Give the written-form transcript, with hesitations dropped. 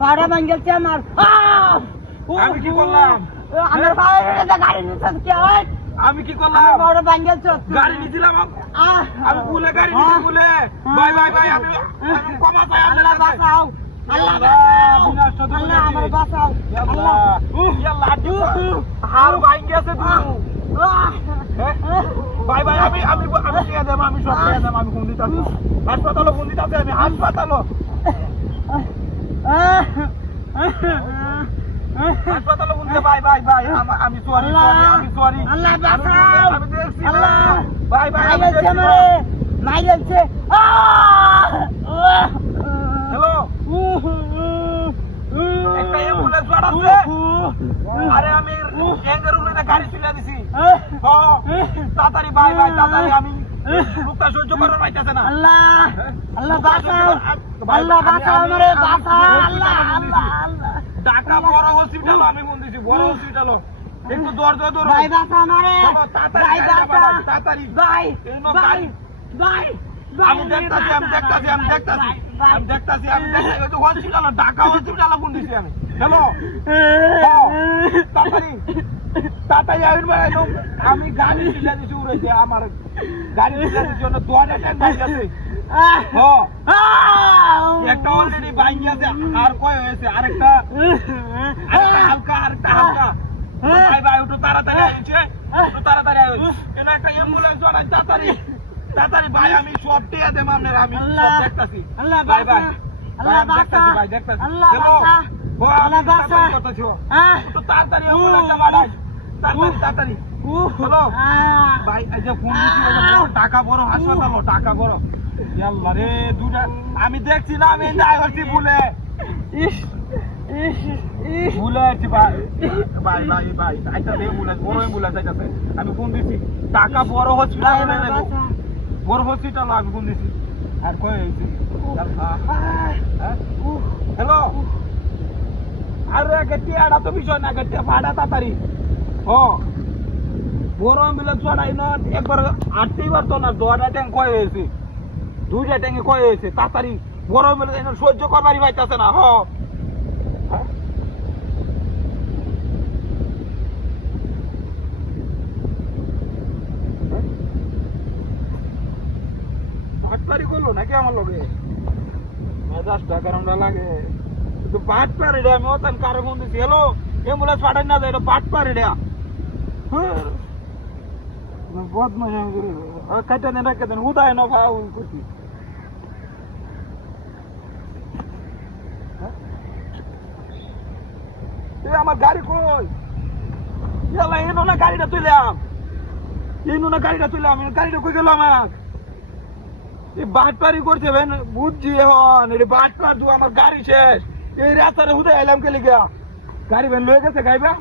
পাড়া ভাঙ্গেলছে আমার। আমি কি করলাম? আমার পাড়া গাড়ি নিতে কি হয়? আমি কি করলাম? পাড়া ভাঙ্গেলছে গাড়ি নিছিলাম আমি ভুলে গাড়ি নিছি ভুলে। ভাই ভাই ভাই আমি ক্ষমা চাই আল্লাহ বাঁচাও, আল্লাহ বিনাশ তো আল্লাহ আমার বাঁচাও, আল্লাহ আল্লাহ হার ভাঙ্গে গেছে ভাই ভাই আমি আমি আমি দিয়ে দেব আমি সব দিয়ে দেব আমি ফোন দিতাছি হাসপাতালে ফোন দিতাছি আমি হাসপাতালে হাসপাতালে ফোন দিতে ভাই ভাই ভাই আমি সরি আমি সরি আল্লাহ বাঁচাও, আমি দেখছি আল্লাহ ভাই ভাই আমি মাইরেছে দেখছি আমারে, মাইরেছে। হ্যালো একটা অ্যাম্বুলেন্স পাঠাচ্ছে আরে আমি গ্যাঙ্গের উল্লেতে গাড়ি তুলে দিছি তাড়াতাড়ি ভাই ভাই তাড়াতাড়ি আমি লোকটা সহ্য করার পাইতেছে না আল্লাহ আল্লাহ বাঁচাও, আল্লাহ বাঁচাও আমারে, বাঁচাও আল্লাহ আল্লাহ আল্লাহ। ঢাকা বড় হসপিটাল আমি ফোন দিছি বড় হসপিটাল একটু ধৈর্য ধরো ভাই বাঁচাও আমারে, ভাই বাঁচাও, তাড়াতাড়ি ভাই ভাই ভাই আমি দেখতাছি আমি দেখতাছি আমি দেখতাছি আমি দেখতাছি আমি দেখতাছি হসপিটাল ঢাকা হসপিটাল ফোন দিছি আমি হ্যালো তাড়াতাড়ি তাড়াতাড়ি আইন ভাই আমি গাড়ি তুলে দিছি উড়েছে আমার গাড়ি তুলে দিছি জন্য 2000 টাকা আছে একটা অলরেডি বাইক আছে আর কয় হয়েছে আরেকটা হালকা আরেকটা হালকা ভাই ভাই একটু তাড়াতাড়ি আইছে একটু তাড়াতাড়ি আইছে কেন একটা অ্যাম্বুলেন্স ওরা তাড়াতাড়ি তাড়াতাড়ি ভাই আমি সব দিয়ে দেব আপনার আমি সব দেখতাছি আল্লাহ ভাই ভাই আল্লাহ দেখতাছি ভাই দেখতাছি আল্লাহ হ্যালো আল্লাহ বাঁচা, একটু তাড়াতাড়ি অ্যাম্বুলেন্সটা পাঠাই তাড়াতাড়ি তাড়াতাড়ি হ্যালো ভাই এই যে ফোন দিছি টাকা বড় হাসপাতাল টাকা বড় আল্লাহ রে দুটা আমি দেখছি না আমি যাই করছি ভুলে ভুলে আছি ভাই ভাই ভাই ভাই আইতা অ্যাম্বুলেন্স বড় অ্যাম্বুলেন্স আইতাছে আমি ফোন দিছি টাকা বড় হসপিটালে নেব বড় হসপিটাল আমি ফোন দিছি আর কই হইছে হ্যালো আরে গেটি আড়া তো বিষয় না গেটি ফাড়া তাড়াতাড়ি বড় অ্যাম্বুলেন্স ছড়াই না একবার আটতেই পারতো না 2টা ট্যাঙ্ক কয় হয়েছে 2টা ট্যাঙ্কে কয় হয়েছে তাড়াতাড়ি বড় অ্যাম্বুলেন্স সহ্য করবারই পাইতেছে না বাটপারি করলো নাকি আমার লগে মেজাজটা কারণটা লাগে কিন্তু বাটপারি রে আমি ওখান কারো ফোন দিছি হ্যালো অ্যাম্বুলেন্স পাঠাই না যায় এটা বাটপারি রে বদমাশ কাটা দেন রাখে দেন উদায় না ভাই করছি আমার গাড়ি কই ইয়ালা এনো না গাড়িটা তুইলাম গাড়িটা কই গেল আমার এই বাটপারি করছে বুঝছি এখন এই বাটপার আমার গাড়ি শেষ এই রাস্তাটা উদয় এলাম কে লিগা গাড়ি ভ্যান লয়ে গেছে গাইবা